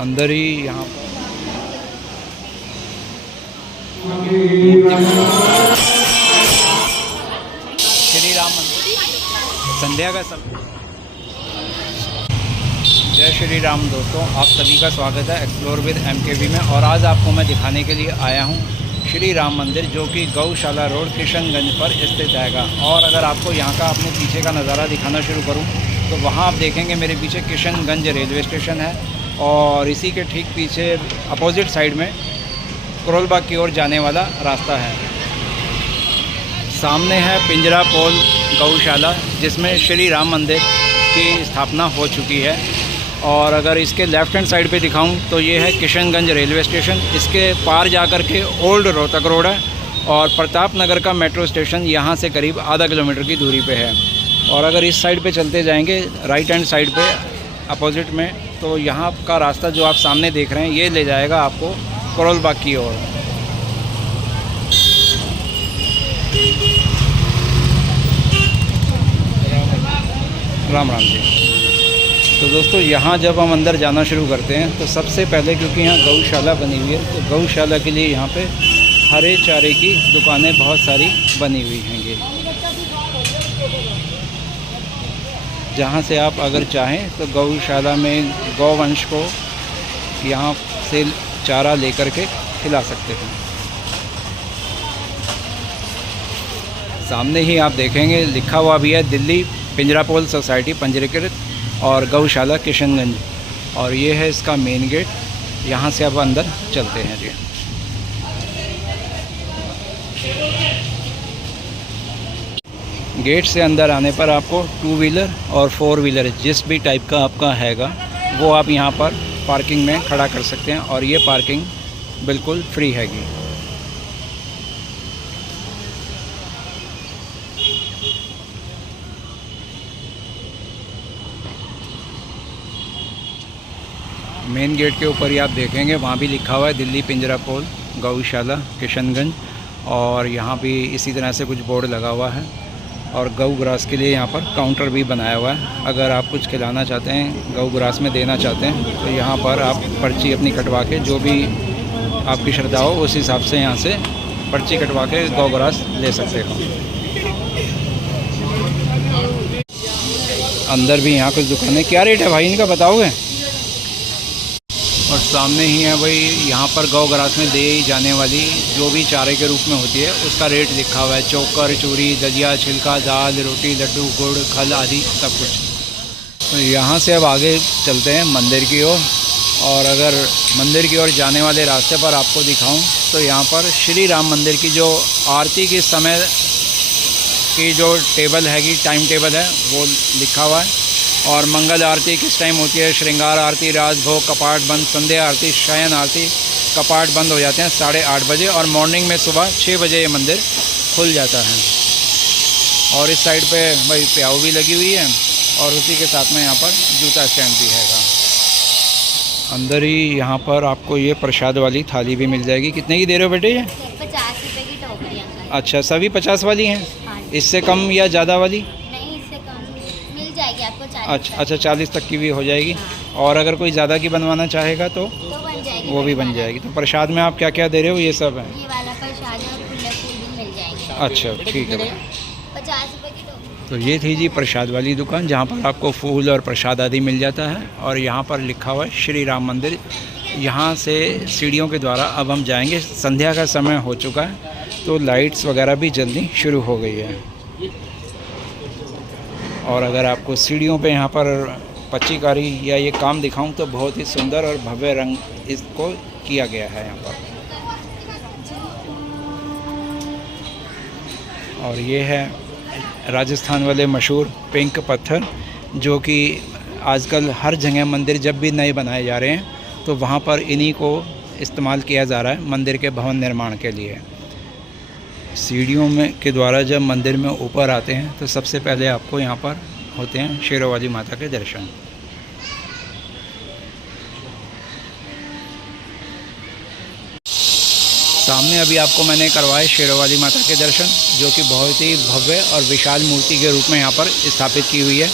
अंदर ही यहाँ श्री राम मंदिर संध्या का समय। जय श्री राम दोस्तों, आप सभी का स्वागत है एक्सप्लोर विद MKV में। और आज आपको मैं दिखाने के लिए आया हूँ श्री राम मंदिर, जो कि गौशाला रोड किशनगंज पर स्थित है। और अगर आपको यहाँ का अपने पीछे का नज़ारा दिखाना शुरू करूँ तो वहाँ आप देखेंगे मेरे पीछे किशनगंज रेलवे स्टेशन है, और इसी के ठीक पीछे अपोजिट साइड में करोल बाग की ओर जाने वाला रास्ता है। सामने है पिंजरा पोल गौशाला, जिसमें श्री राम मंदिर की स्थापना हो चुकी है। और अगर इसके लेफ़्ट हैंड साइड पे दिखाऊं तो ये है किशनगंज रेलवे स्टेशन। इसके पार जाकर के ओल्ड रोहतक रोड है, और प्रताप नगर का मेट्रो स्टेशन यहाँ से करीब आधा किलोमीटर की दूरी पे है। और अगर इस साइड पे चलते जाएंगे राइट हैंड साइड पे अपोजिट में, तो यहाँ का रास्ता जो आप सामने देख रहे हैं ये ले जाएगा आपको करोल बाग की ओर। राम राम जी। तो दोस्तों, यहाँ जब हम अंदर जाना शुरू करते हैं तो सबसे पहले, क्योंकि यहाँ गौशाला बनी हुई है, तो गौशाला के लिए यहाँ पे हरे चारे की दुकानें बहुत सारी बनी हुई हैंगी, जहाँ से आप अगर चाहें तो गौशाला में गौवंश को यहाँ से चारा लेकर के खिला सकते हैं। सामने ही आप देखेंगे लिखा हुआ भी है दिल्ली पिंजरापोल सोसाइटी पंजीकृत और गौशाला किशनगंज, और ये है इसका मेन गेट। यहाँ से अब अंदर चलते हैं जी। गेट से अंदर आने पर आपको 2 व्हीलर और 4 व्हीलर जिस भी टाइप का आपका हैगा वो आप यहाँ पर पार्किंग में खड़ा कर सकते हैं, और ये पार्किंग बिल्कुल फ्री हैगी। मेन गेट के ऊपर ही आप देखेंगे वहाँ भी लिखा हुआ है दिल्ली पिंजरापोल गौशाला किशनगंज, और यहाँ भी इसी तरह से कुछ बोर्ड लगा हुआ है। और गौ ग्रास के लिए यहाँ पर काउंटर भी बनाया हुआ है। अगर आप कुछ खिलाना चाहते हैं, गौ ग्रास में देना चाहते हैं, तो यहाँ पर आप पर्ची अपनी कटवा के, जो भी आपकी श्रद्धा हो उस हिसाब से यहाँ से पर्ची कटवा के गौ ग्रास ले सकते हो। अंदर भी यहाँ कुछ दुकानें, क्या रेट है भाई इनका बताओगे? और सामने ही है भाई, यहाँ पर गौ ग्रास में दे जाने वाली जो भी चारे के रूप में होती है उसका रेट लिखा हुआ है। चोकर, चूरी, दलिया, छिलका, दाल, रोटी, लड्डू, गुड़, खल आदि सब कुछ। तो यहाँ से अब आगे चलते हैं मंदिर की ओर। और अगर मंदिर की ओर जाने वाले रास्ते पर आपको दिखाऊं तो यहाँ पर श्री राम मंदिर की जो आरती के समय की जो टेबल हैगी, टाइम टेबल है, वो लिखा हुआ है। और मंगल आरती किस टाइम होती है, श्रृंगार आरती, राजभोग, कपाट बंद, संध्या आरती, शयन आरती, कपाट बंद हो जाते हैं 8:30 बजे, और मॉर्निंग में सुबह 6 बजे ये मंदिर खुल जाता है। और इस साइड पे भाई प्याऊ भी लगी हुई है, और उसी के साथ में यहाँ पर जूता स्टैंड भी हैगा। अंदर ही यहाँ पर आपको ये प्रसाद वाली थाली भी मिल जाएगी। कितने की दे रहे हो बेटे ये? 50 रुपये की टोकरी। अच्छा, सभी 50 वाली हैं? हाँ। इससे कम या ज़्यादा वाली? नहीं, इससे कम मिल जाएगी आपको 40। अच्छा, 40 तक की भी हो जाएगी। और अगर कोई ज़्यादा की बनवाना चाहेगा तो बन जाएगी, वो भी बन जाएगी। तो प्रसाद में आप क्या क्या दे रहे हो? ये सब है? ये वाला प्रसाद और खुले फूल भी मिल जाएंगे। अच्छा, ठीक है। 50 रुपये की टोकरी। तो ये थी जी प्रसाद वाली दुकान, जहाँ पर आपको फूल और प्रसाद आदि मिल जाता है। और यहाँ पर लिखा हुआ है श्री राम मंदिर। यहाँ से सीढ़ियों के द्वारा अब हम जाएंगे। संध्या का समय हो चुका है, तो लाइट्स वगैरह भी जलनी शुरू हो गई है। और अगर आपको सीढ़ियों पे यहाँ पर पच्चीकारी या ये काम दिखाऊं तो बहुत ही सुंदर और भव्य रंग इसको किया गया है यहाँ पर। और ये है राजस्थान वाले मशहूर पिंक पत्थर, जो कि आजकल हर जगह मंदिर जब भी नए बनाए जा रहे हैं तो वहाँ पर इन्हीं को इस्तेमाल किया जा रहा है मंदिर के भवन निर्माण के लिए। सीढ़ियों में के द्वारा जब मंदिर में ऊपर आते हैं तो सबसे पहले आपको यहाँ पर होते हैं शेरों वाली माता के दर्शन। सामने अभी आपको मैंने करवाए शेरों वाली माता के दर्शन, जो कि बहुत ही भव्य और विशाल मूर्ति के रूप में यहाँ पर स्थापित की हुई है।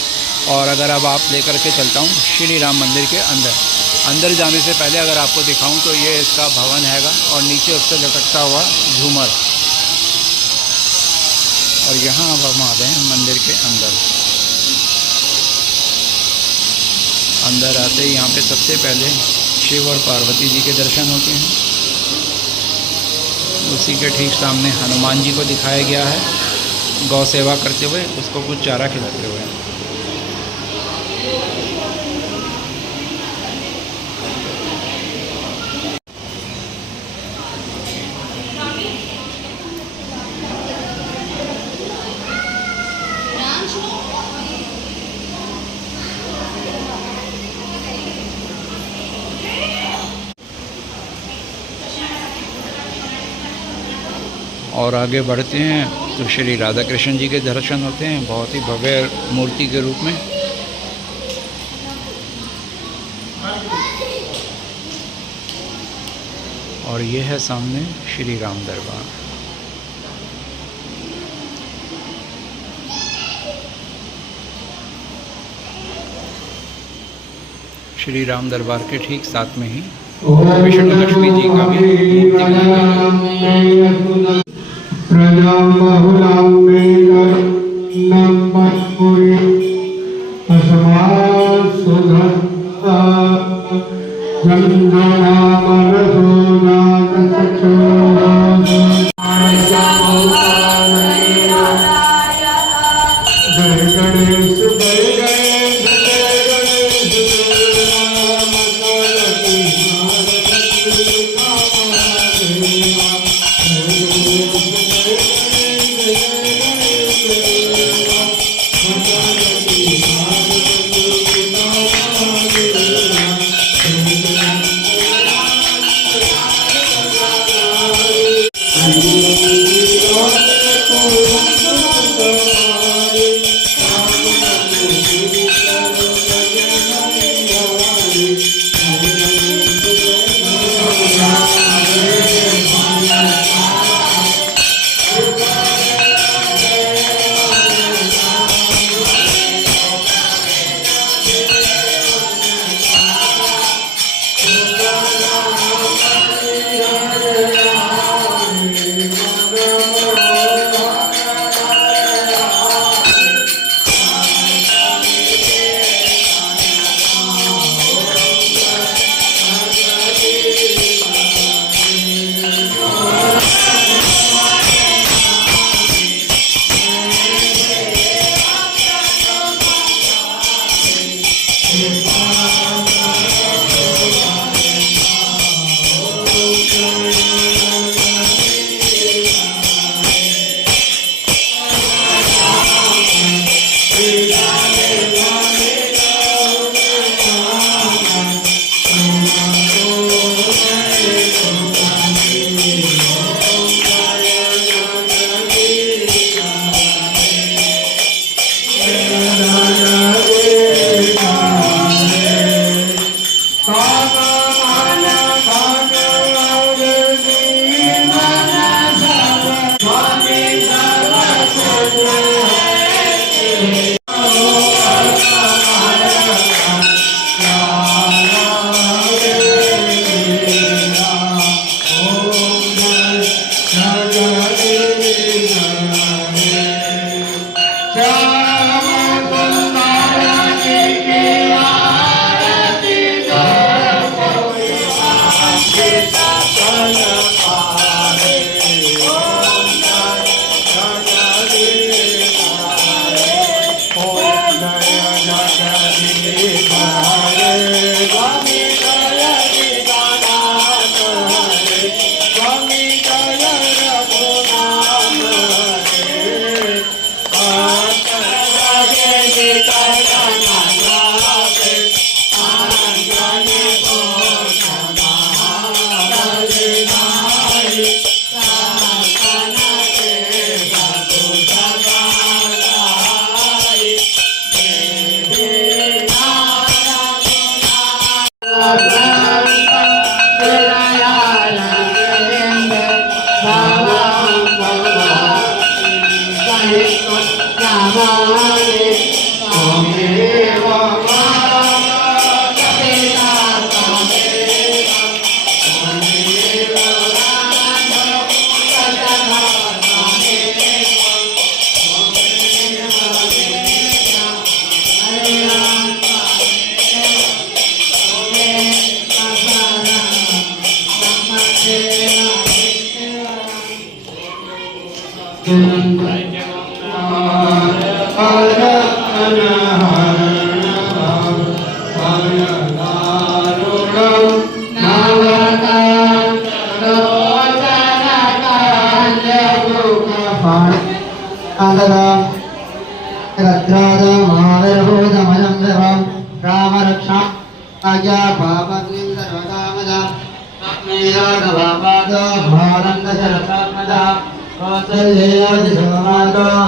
और अगर अब आप लेकर के चलता हूँ श्री राम मंदिर के अंदर। अंदर जाने से पहले अगर आपको दिखाऊं तो ये इसका भवन हैगा और नीचे उससे लटकता हुआ झूमर। और यहाँ अब हम आ गए हैं मंदिर के अंदर। अंदर आते ही यहाँ पे सबसे पहले शिव और पार्वती जी के दर्शन होते हैं। उसी के ठीक सामने हनुमान जी को दिखाया गया है गौ सेवा करते हुए, उसको कुछ चारा खिलाते हुए। और आगे बढ़ते हैं तो श्री राधा कृष्ण जी के दर्शन होते हैं बहुत ही भव्य मूर्ति के रूप में। और ये है सामने श्री राम दरबार। श्री राम दरबार के ठीक साथ में ही विष्णु लक्ष्मी जी का भी मूर्ति बनाया गया है।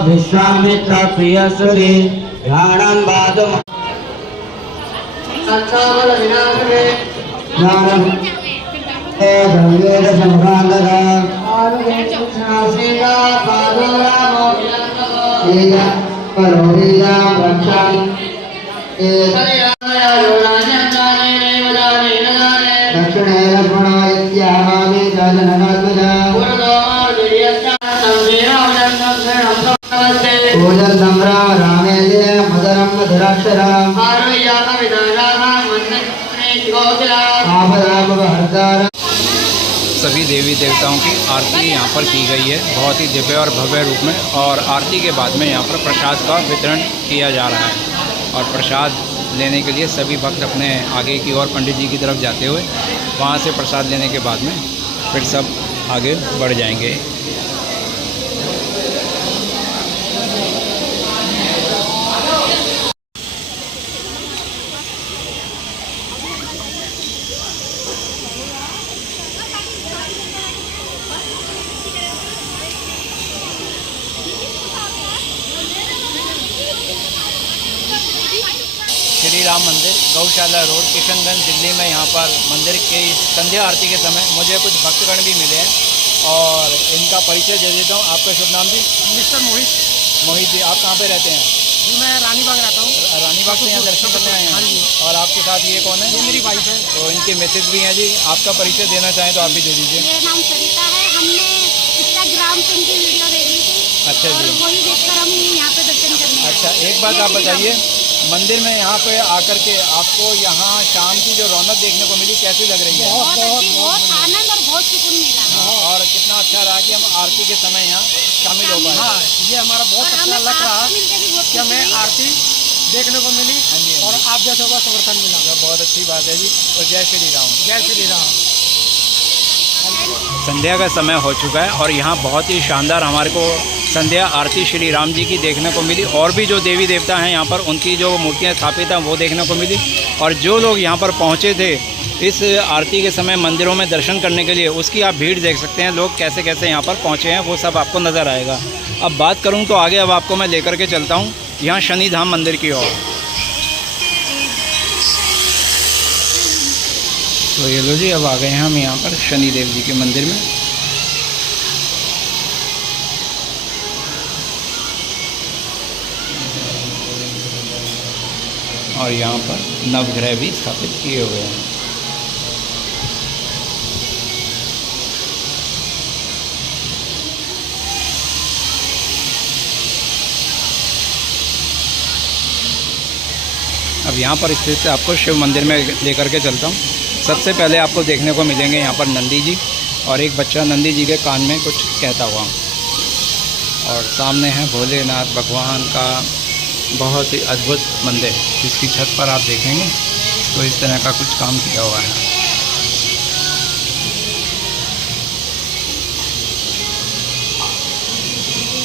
विश्वामित्र प्रियसुरी ध्यानं बाधु सभी देवी देवताओं की आरती यहाँ पर की गई है बहुत ही दिव्य और भव्य रूप में। और आरती के बाद में यहाँ पर प्रसाद का वितरण किया जा रहा है और प्रसाद लेने के लिए सभी भक्त अपने आगे की ओर पंडित जी की तरफ जाते हुए वहाँ से प्रसाद लेने के बाद में फिर सब आगे बढ़ जाएंगे। श्री राम मंदिर गौशाला रोड किशनगंज दिल्ली में यहाँ पर मंदिर की संध्या आरती के समय मुझे कुछ भक्तगण भी मिले हैं और इनका परिचय दे देता हूँ। आपका शुभ नाम जी? मिस्टर मोहित। मोहित जी, आप कहाँ पे रहते हैं? जी मैं रानीबाग रहता हूँ। रानीबाग से यहाँ दर्शन करने आए हैं? हाँ जी। और आपके साथ ये कौन है? ये मेरी वाइफ है। तो इनके मैसेज भी हैं जी, आपका परिचय देना चाहें तो आप भी दे दीजिए। मेरा नाम सरिता है। हमने इंस्टाग्राम पे इनकी वीडियो देखी थी। अच्छा और जी। वही देखकर हम यहाँ पे दर्शन करने आए। अच्छा, एक बात आप बताइए, मंदिर में यहाँ पे आकर के आपको यहाँ शाम की जो रौनक देखने को मिली कैसी लग रही है? बहुत अच्छी, बहुत आनंद और बहुत सुकून मिला। और कितना अच्छा रहा कि हम आरती के समय यहाँ शामिल हो पाए। हाँ, ये हमारा बहुत और अच्छा हमें लग रहा आपसे मिलकर भी बहुत कि हमें खुशी हुई। आरती देखने को मिली। हाँ जी, हाँ और जी। आप जैसे होगा समर्थन मिला। तो बहुत अच्छी बात है जी। और जय श्री राम। जय श्री राम। संध्या का समय हो चुका है और यहाँ बहुत ही शानदार हमारे को संध्या आरती श्री राम जी की देखने को मिली। और भी जो देवी देवता हैं यहाँ पर उनकी जो मूर्तियाँ स्थापित हैं वो देखने को मिली। और जो लोग यहाँ पर पहुँचे थे इस आरती के समय मंदिरों में दर्शन करने के लिए, उसकी आप भीड़ देख सकते हैं। लोग कैसे कैसे यहाँ पर पहुँचे हैं वो सब आपको नज़र आएगा। अब बात करूँ तो आगे अब आपको मैं लेकर के चलता हूँ यहाँ शनि धाम मंदिर की ओर। तो ये लो जी, अब आ गए हैं हम यहाँ पर शनि देव जी के मंदिर में। और यहाँ पर नवग्रह भी स्थापित किए हुए हैं। अब यहाँ पर स्थित आपको शिव मंदिर में लेकर के चलता हूँ। सबसे पहले आपको देखने को मिलेंगे यहाँ पर नंदी जी और एक बच्चा नंदी जी के कान में कुछ कहता हुआ। और सामने है भोलेनाथ भगवान का बहुत ही अद्भुत मंदिर, जिसकी छत पर आप देखेंगे तो इस तरह का कुछ काम किया हुआ है।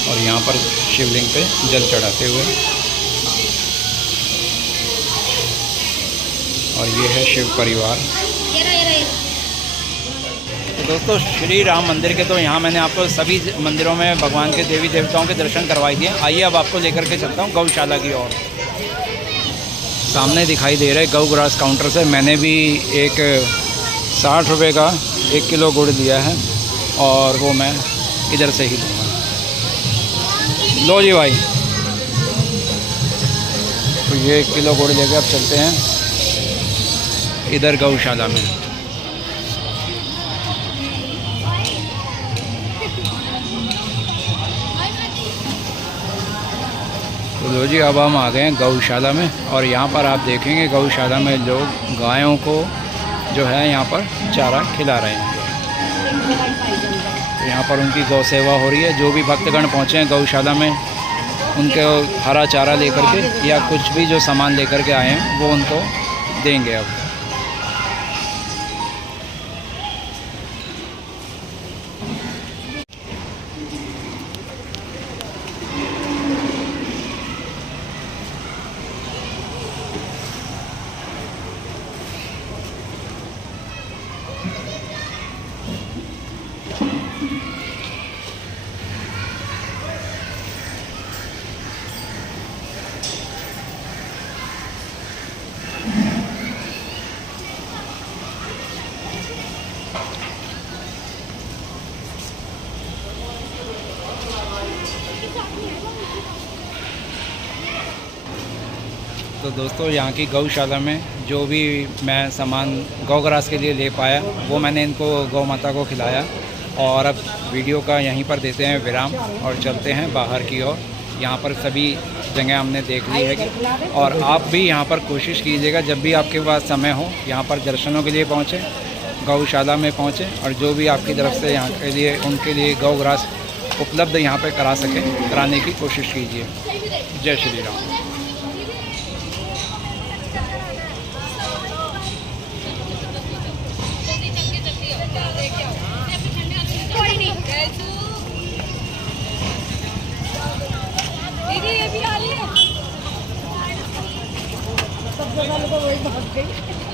और यहाँ पर शिवलिंग पे जल चढ़ाते हुए। और ये है शिव परिवार। तो दोस्तों, श्री राम मंदिर के तो यहाँ मैंने आपको सभी मंदिरों में भगवान के देवी देवताओं के दर्शन करवाई दिए। आइए अब आपको लेकर के चलता हूँ गौशाला की ओर। सामने दिखाई दे रहे गौ ग्रास काउंटर से मैंने भी एक 60 रुपये का 1 किलो गुड़ लिया है और वो मैं इधर से ही लूँगा। लो जी भाई, तो ये 1 किलो गुड़ लेकर अब चलते हैं इधर गौशाला में। तो लो जी, अब हम आ गए हैं गौशाला में। और यहाँ पर आप देखेंगे गौशाला में लोग गायों को जो है यहाँ पर चारा खिला रहे हैं। तो यहाँ पर उनकी गौ सेवा हो रही है। जो भी भक्तगण पहुँचे हैं गौशाला में, उनके हरा चारा लेकर के या कुछ भी जो सामान लेकर के आए हैं वो उनको देंगे अब। तो दोस्तों यहाँ की गौशाला में जो भी मैं सामान गौग्रास के लिए ले पाया वो मैंने इनको गौ माता को खिलाया। और अब वीडियो का यहीं पर देते हैं विराम और चलते हैं बाहर की ओर। यहाँ पर सभी जगह हमने देख ली है और आप भी यहाँ पर कोशिश कीजिएगा जब भी आपके पास समय हो यहाँ पर दर्शनों के लिए पहुँचें, गौशाला में पहुँचें और जो भी आपकी तरफ से यहाँ के लिए उनके लिए गौग्रास उपलब्ध यहाँ पर करा सकें, कराने की कोशिश कीजिए। जय श्री राम। दीदी ये भी आ रही है। सब जगह लोग वही भाग गई।